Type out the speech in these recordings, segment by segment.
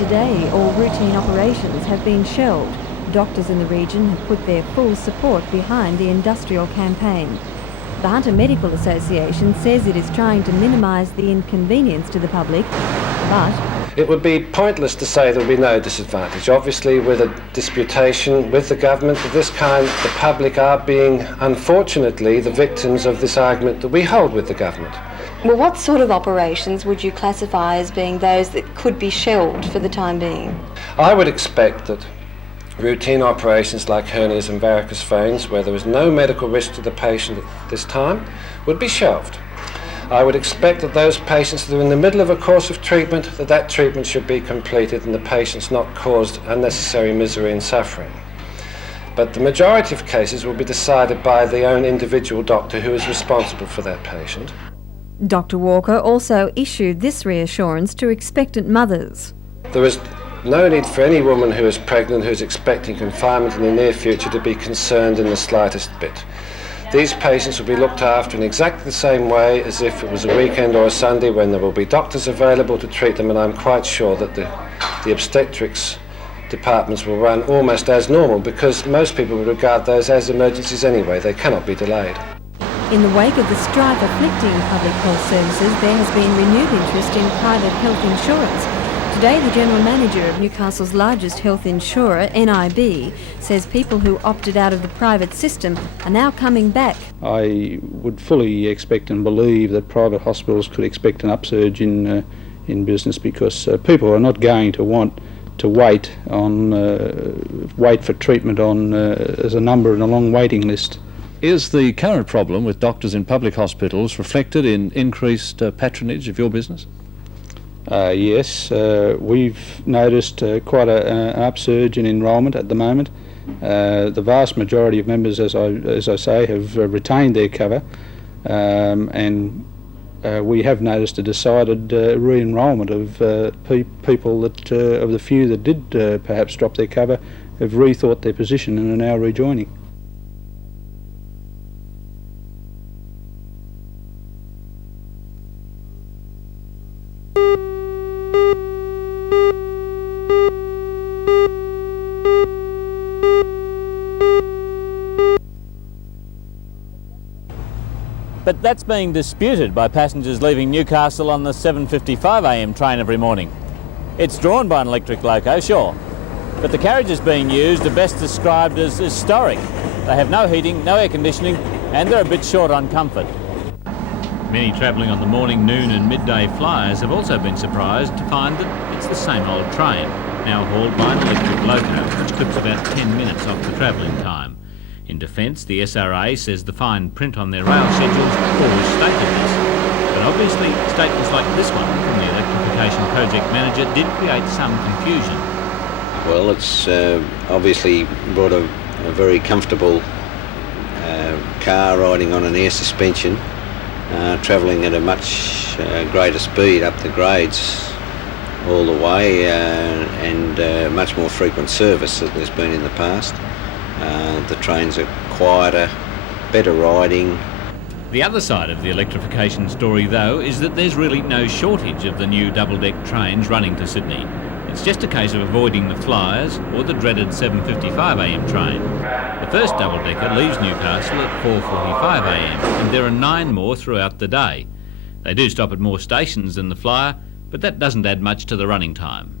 Today, all routine operations have been shelved. Doctors in the region have put their full support behind the industrial campaign. The Hunter Medical Association says it is trying to minimise the inconvenience to the public, but it would be pointless to say there will be no disadvantage. Obviously, with a disputation with the government of this kind, the public are being, unfortunately, the victims of this argument that we hold with the government. Well, what sort of operations would you classify as being those that could be shelved for the time being? I would expect that routine operations like hernias and varicose veins, where there is no medical risk to the patient at this time, would be shelved. I would expect that those patients that are in the middle of a course of treatment, that treatment should be completed and the patients not caused unnecessary misery and suffering. But the majority of cases will be decided by the own individual doctor who is responsible for that patient. Dr. Walker also issued this reassurance to expectant mothers. There is no need for any woman who is pregnant, who is expecting confinement in the near future, to be concerned in the slightest bit. These patients will be looked after in exactly the same way as if it was a weekend or a Sunday, when there will be doctors available to treat them, and I'm quite sure that the obstetrics departments will run almost as normal, because most people would regard those as emergencies anyway. They cannot be delayed. In the wake of the strife afflicting public health services, there has been renewed interest in private health insurance. Today, the General Manager of Newcastle's largest health insurer, NIB, says people who opted out of the private system are now coming back. I would fully expect and believe that private hospitals could expect an upsurge in business, because people are not going to want to wait for treatment as a number in a long waiting list. Is the current problem with doctors in public hospitals reflected in increased patronage of your business? Yes, we've noticed quite an upsurge in enrolment at the moment. The vast majority of members, as I say, have retained their cover, and we have noticed a decided re-enrolment of people that, of the few that did perhaps drop their cover, have rethought their position and are now rejoining. But that's being disputed by passengers leaving Newcastle on the 7:55 a.m. train every morning. It's drawn by an electric loco, sure, but the carriages being used are best described as historic. They have no heating, no air conditioning, and they're a bit short on comfort. Many travelling on the morning, noon and midday flyers have also been surprised to find that it's the same old train, now hauled by an electric loco, which clips about 10 minutes off the travelling time. In defence, the SRA says the fine print on their rail schedules always stated this. But obviously, statements like this one from the electrification project manager did create some confusion. Well, it's obviously brought a very comfortable car riding on an air suspension, travelling at a much greater speed up the grades all the way, and much more frequent service than there's been in the past. The trains are quieter, better riding. The other side of the electrification story, though, is that there's really no shortage of the new double-deck trains running to Sydney. It's just a case of avoiding the flyers or the dreaded 7:55 a.m. train. The first double-decker leaves Newcastle at 4:45 a.m, and there are 9 more throughout the day. They do stop at more stations than the flyer, but that doesn't add much to the running time.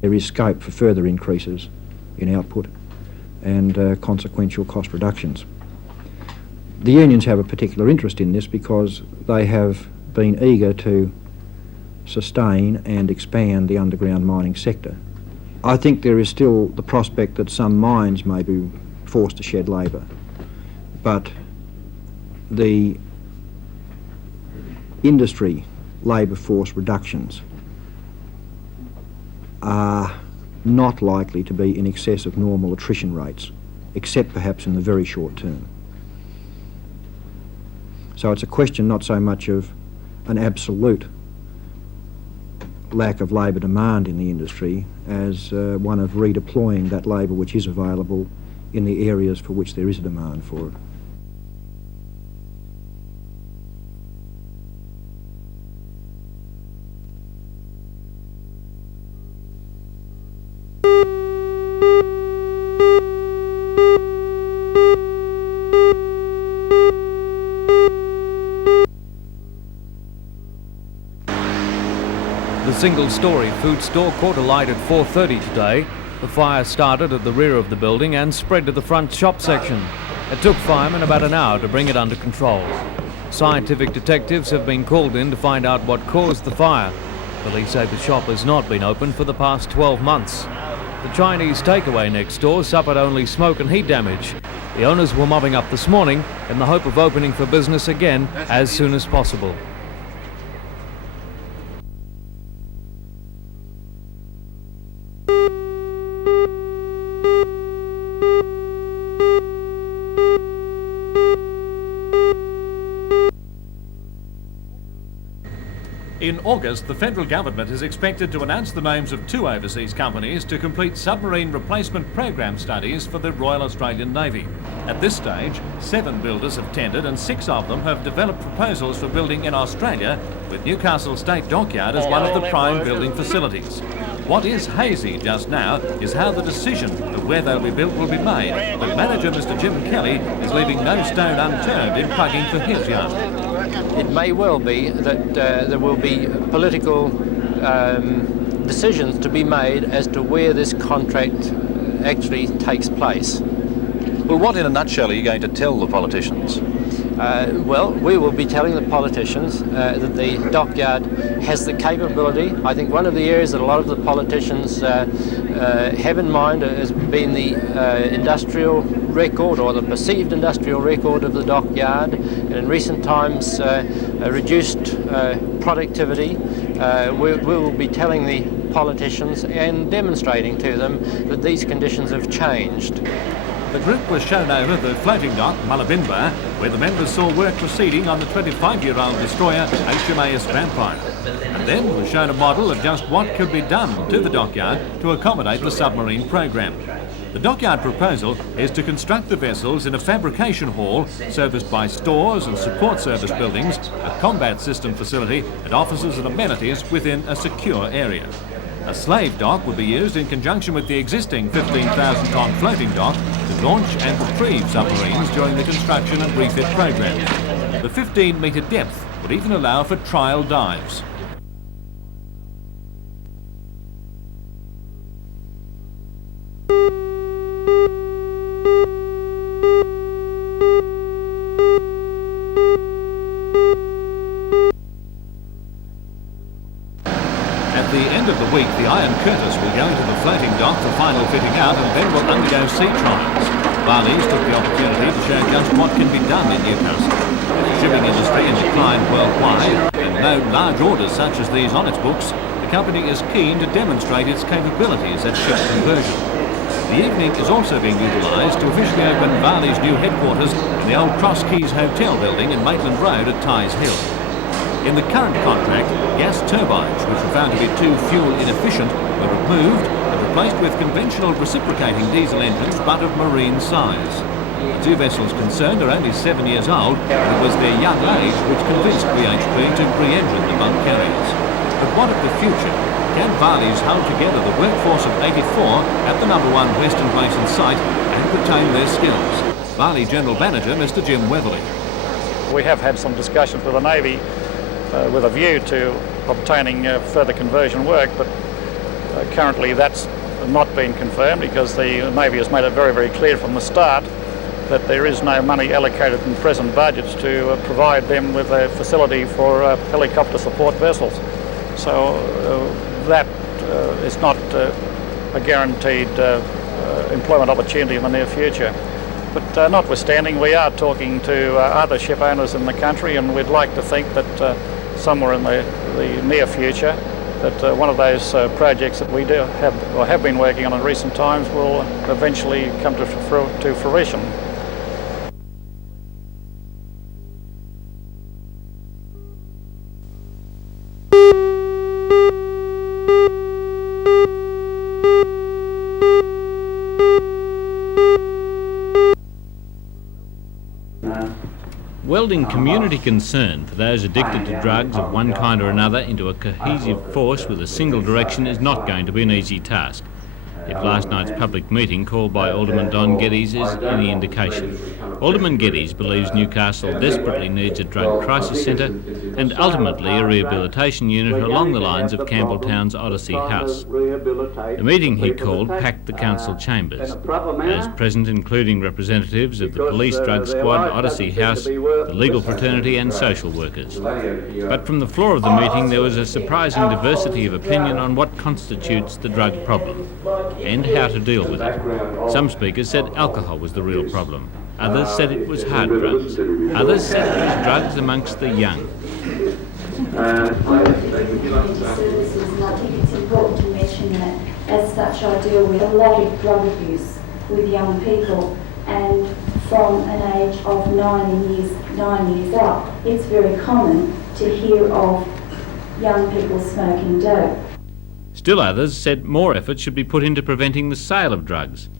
There is scope for further increases in output and consequential cost reductions. The unions have a particular interest in this because they have been eager to sustain and expand the underground mining sector. I think there is still the prospect that some mines may be forced to shed labour, but the industry labour force reductions are not likely to be in excess of normal attrition rates, except perhaps in the very short term. So it's a question not so much of an absolute lack of labour demand in the industry as one of redeploying that labour which is available in the areas for which there is a demand for it. The single-storey food store caught alight at 4:30 today. The fire started at the rear of the building and spread to the front shop section. It took firemen about an hour to bring it under control. Scientific detectives have been called in to find out what caused the fire. Police say the shop has not been open for the past 12 months. The Chinese takeaway next door suffered only smoke and heat damage. The owners were mopping up this morning in the hope of opening for business again as soon as possible. In August, the federal government is expected to announce the names of 2 overseas companies to complete submarine replacement program studies for the Royal Australian Navy. At this stage, 7 builders have tendered and 6 of them have developed proposals for building in Australia, with Newcastle State Dockyard as one of the prime building facilities. What is hazy just now is how the decision of where they'll be built will be made, but manager Mr Jim Kelly is leaving no stone unturned in plugging for his yard. It may well be that there will be political decisions to be made as to where this contract actually takes place. Well, what in a nutshell are you going to tell the politicians? Well, we will be telling the politicians that the dockyard has the capability. I think one of the areas that a lot of the politicians have in mind has been the industrial record, or the perceived industrial record of the dockyard, and in recent times reduced productivity. We will be telling the politicians and demonstrating to them that these conditions have changed. The group was shown over the floating dock, Mullabinba, where the members saw work proceeding on the 25-year-old destroyer HMAS Vampire. And then was shown a model of just what could be done to the dockyard to accommodate the submarine program. The dockyard proposal is to construct the vessels in a fabrication hall serviced by stores and support service buildings, a combat system facility and offices and amenities within a secure area. A slave dock would be used in conjunction with the existing 15,000-ton floating dock to launch and retrieve submarines during the construction and refit program. The 15-metre depth would even allow for trial dives. At the end of the week, the Iron Curtis will go into the floating dock for final fitting out and then will undergo sea trials. Barley's took the opportunity to show just what can be done in Newcastle. With the shipping industry in decline worldwide and no large orders such as these on its books, the company is keen to demonstrate its capabilities at ship conversion. The evening is also being utilised to officially open Varley's new headquarters in the old Cross Keys Hotel building in Maitland Road at Tighes Hill. In the current contract, gas turbines, which were found to be too fuel inefficient, were removed and replaced with conventional reciprocating diesel engines but of marine size. The 2 vessels concerned are only 7 years old, and it was their young age which convinced BHP to re-engine the bulk carriers. But what of the future? Can Varley's hold together the workforce of 84 at the #1 Western Basin site and retain their skills? Varley General Manager Mr Jim Weatherly. We have had some discussions with the Navy with a view to obtaining further conversion work, but currently that's not been confirmed because the Navy has made it very, very clear from the start that there is no money allocated in present budgets to provide them with a facility for helicopter support vessels. So that is not a guaranteed employment opportunity in the near future. But notwithstanding, we are talking to other ship owners in the country, and we'd like to think that somewhere in the near future that one of those projects that we do have been working on in recent times will eventually come to fruition. Welding community concern for those addicted to drugs of one kind or another into a cohesive force with a single direction is not going to be an easy task. If last night's public meeting called by Alderman Don Geddes is any indication. Alderman Geddes believes Newcastle desperately needs a drug crisis centre and ultimately a rehabilitation unit along the lines of Campbelltown's Odyssey House. The meeting he called packed the council chambers. Those present including representatives of the Police Drug Squad, Odyssey House, the legal fraternity and social workers. But from the floor of the meeting there was a surprising diversity of opinion on what constitutes the drug problem and how to deal with it. Some speakers said alcohol was the real problem. Others said it was hard drugs. Others said it was drugs amongst the young. Services, and I think it's important to mention that as such I deal with a lot of drug abuse with young people, and from an age of 9 years up, it's very common to hear of young people smoking dope. Still others said more effort should be put into preventing the sale of drugs.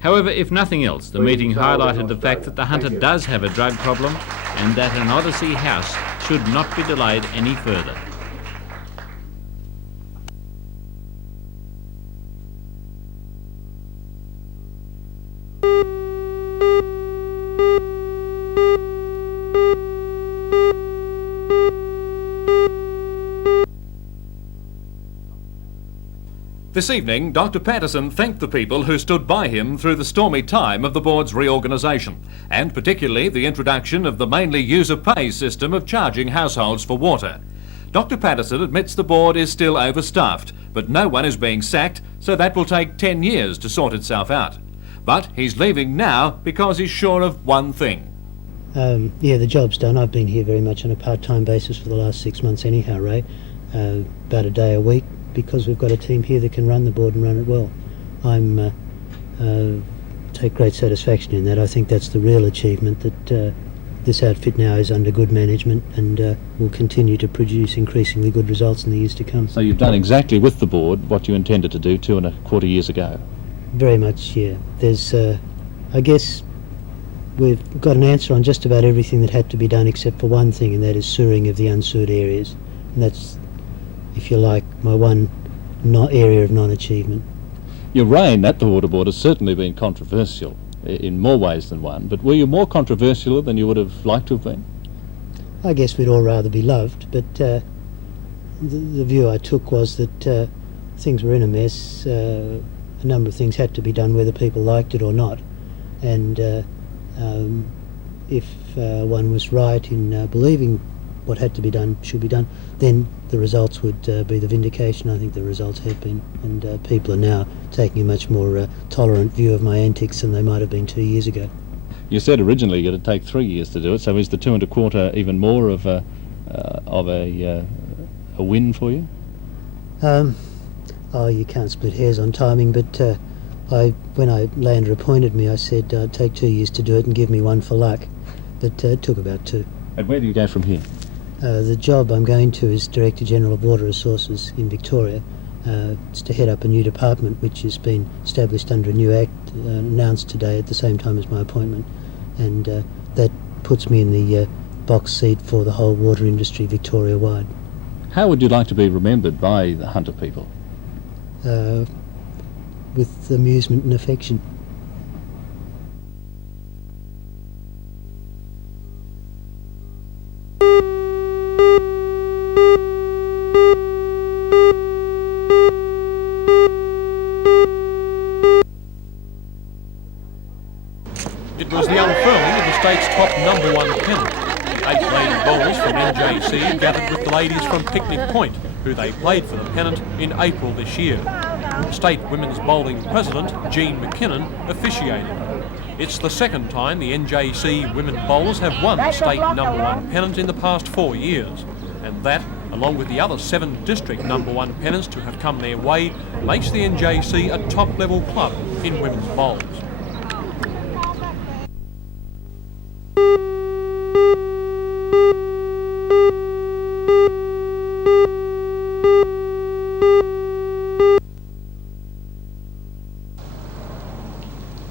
However, if nothing else, the meeting highlighted the fact that the Hunter does have a drug problem and that an Odyssey House should not be delayed any further. This evening, Dr. Patterson thanked the people who stood by him through the stormy time of the board's reorganisation, and particularly the introduction of the mainly user-pay system of charging households for water. Dr. Patterson admits the board is still overstaffed, but no one is being sacked, so that will take 10 years to sort itself out. But he's leaving now because he's sure of one thing. Yeah, the job's done. I've been here very much on a part-time basis for the last 6 months anyhow, Ray. About a day a week, because we've got a team here that can run the board and run it well. I'm take great satisfaction in that. I think that's the real achievement, that this outfit now is under good management and will continue to produce increasingly good results in the years to come. So you've done exactly with the board what you intended to do 2.25 years ago? Very much, yeah. There's, I guess, we've got an answer on just about everything that had to be done except for one thing, and that is sewering of the unsewered areas. And that's, if you like, my one area of non-achievement. Your reign at the Water Board has certainly been controversial in more ways than one, but were you more controversial than you would have liked to have been? I guess we'd all rather be loved, but the view I took was that things were in a mess. A number of things had to be done whether people liked it or not, and if one was right in believing what had to be done should be done, then the results would be the vindication. I think the results have been, and people are now taking a much more tolerant view of my antics than they might have been 2 years ago. You said originally it'd take 3 years to do it, so is the 2.25 even more of a win for you? Oh, you can't split hairs on timing, but when Lander appointed me, I said I'd take 2 years to do it and give me one for luck, but it took about 2. And where do you go from here? The job I'm going to is Director General of Water Resources in Victoria. It's to head up a new department which has been established under a new act announced today at the same time as my appointment, and that puts me in the box seat for the whole water industry Victoria-wide. How would you like to be remembered by the Hunter people? With amusement and affection. It was the unfurling of the state's top #1 pennant. 8 lady bowlers from NJC gathered with the ladies from Picnic Point, who they played for the pennant in April this year. State Women's Bowling President Jean McKinnon officiated. It's the second time the NJC women bowlers have won the state #1 pennant in the past 4 years, and that, along with the other 7 district #1 pennants to have come their way, makes the NJC a top-level club in women's bowls.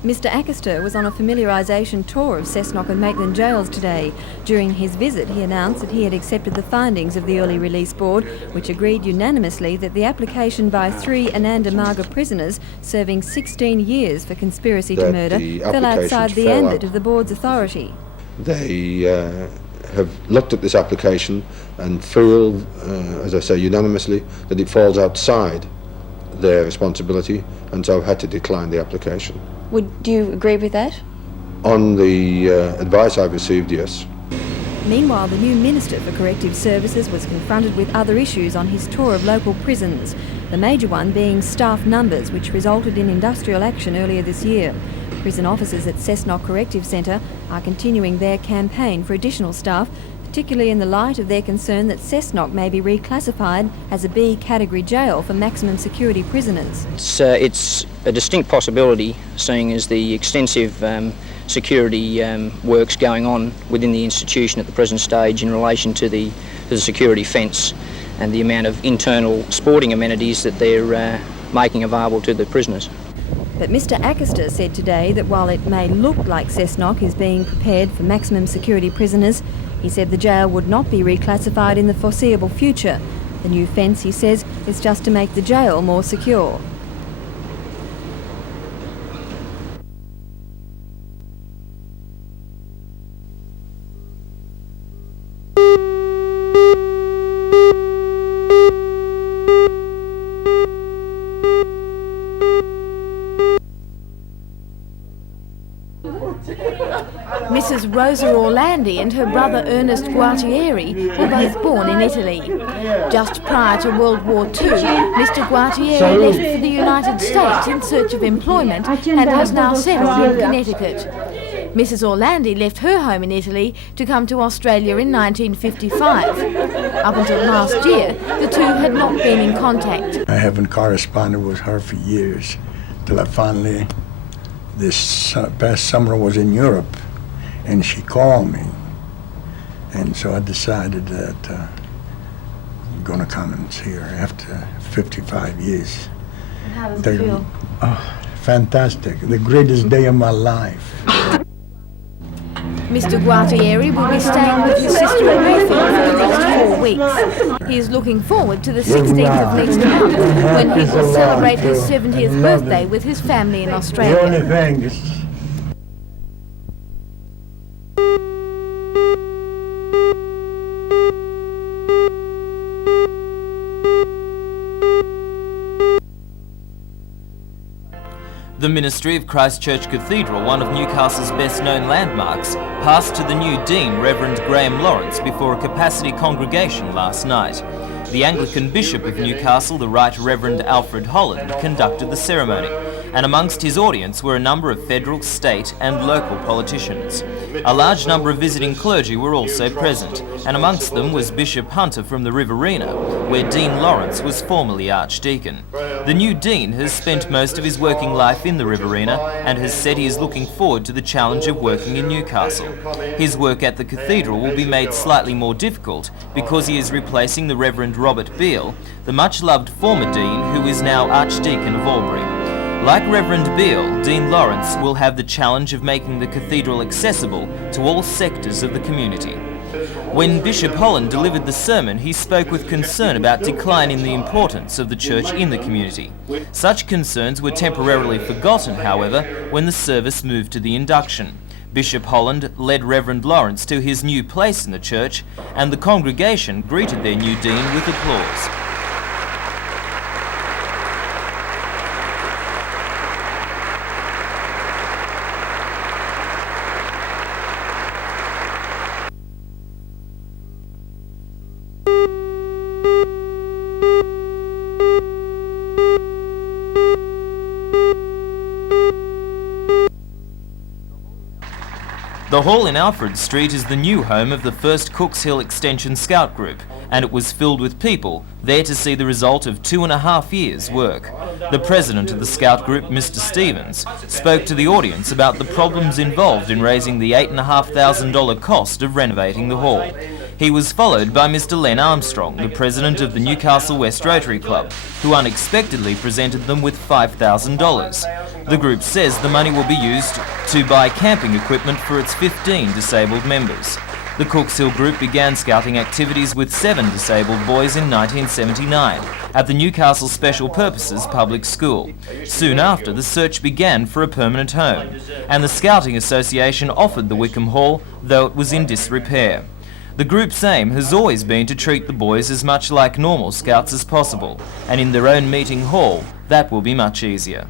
Mr Ackerster was on a familiarisation tour of Cessnock and Maitland jails today. During his visit, he announced that he had accepted the findings of the Early Release Board, which agreed unanimously that the application by 3 Ananda Marga prisoners serving 16 years for conspiracy to murder fell outside the ambit of the board's authority. They have looked at this application and feel, as I say, unanimously, that it falls outside their responsibility, and so have had to decline the application. Would you agree with that? On the advice I've received, yes. Meanwhile, the new Minister for Corrective Services was confronted with other issues on his tour of local prisons, the major one being staff numbers, which resulted in industrial action earlier this year. Prison officers at Cessnock Corrective Centre are continuing their campaign for additional staff, particularly in the light of their concern that Cessnock may be reclassified as a B category jail for maximum security prisoners. It's a distinct possibility, seeing as the extensive security works going on within the institution at the present stage in relation to the security fence and the amount of internal sporting amenities that they're making available to the prisoners. But Mr Ackerster said today that while it may look like Cessnock is being prepared for maximum security prisoners, he said the jail would not be reclassified in the foreseeable future. The new fence, he says, is just to make the jail more secure. Mrs. Rosa Orlandi and her brother Ernest Guattieri were both born in Italy. Just prior to World War II, Mr. Guattieri left for the United States in search of employment and has now settled in Connecticut. Mrs. Orlandi left her home in Italy to come to Australia in 1955. Up until last year, the two had not been in contact. I haven't corresponded with her for years, till I finally, this past summer, I was in Europe, and she called me, and so I decided that I'm going to come and see her after 55 years. And how does it feel? Oh, fantastic. The greatest day of my life. Mr. Guattieri will be staying with his sister in Mayfield for the next 4 weeks. He is looking forward to the 16th of next month, when he will celebrate his 70th birthday with his family in Australia. The ministry of Christ Church Cathedral, one of Newcastle's best-known landmarks, passed to the new Dean, Reverend Graham Lawrence, before a capacity congregation last night. The Anglican Bishop of Newcastle, the Right Reverend Alfred Holland, conducted the ceremony, and amongst his audience were a number of federal, state and local politicians. A large number of visiting clergy were also present, and amongst them was Bishop Hunter from the Riverina, where Dean Lawrence was formerly Archdeacon. The new Dean has spent most of his working life in the Riverina and has said he is looking forward to the challenge of working in Newcastle. His work at the cathedral will be made slightly more difficult because he is replacing the Reverend Robert Beale, the much-loved former Dean who is now Archdeacon of Albury. Like Reverend Beale, Dean Lawrence will have the challenge of making the cathedral accessible to all sectors of the community. When Bishop Holland delivered the sermon, he spoke with concern about decline in the importance of the church in the community. Such concerns were temporarily forgotten, however, when the service moved to the induction. Bishop Holland led Reverend Lawrence to his new place in the church, and the congregation greeted their new dean with applause. The hall in Alfred Street is the new home of the first Cooks Hill Extension Scout Group, and it was filled with people there to see the result of 2.5 years' work. The president of the Scout Group, Mr. Stevens, spoke to the audience about the problems involved in raising the $8,500 cost of renovating the hall. He was followed by Mr. Len Armstrong, the president of the Newcastle West Rotary Club, who unexpectedly presented them with $5,000. The group says the money will be used to buy camping equipment for its 15 disabled members. The Cooks Hill group began scouting activities with 7 disabled boys in 1979 at the Newcastle Special Purposes Public School. Soon after, the search began for a permanent home, and the Scouting Association offered the Wickham Hall, though it was in disrepair. The group's aim has always been to treat the boys as much like normal Scouts as possible, and in their own meeting hall, that will be much easier.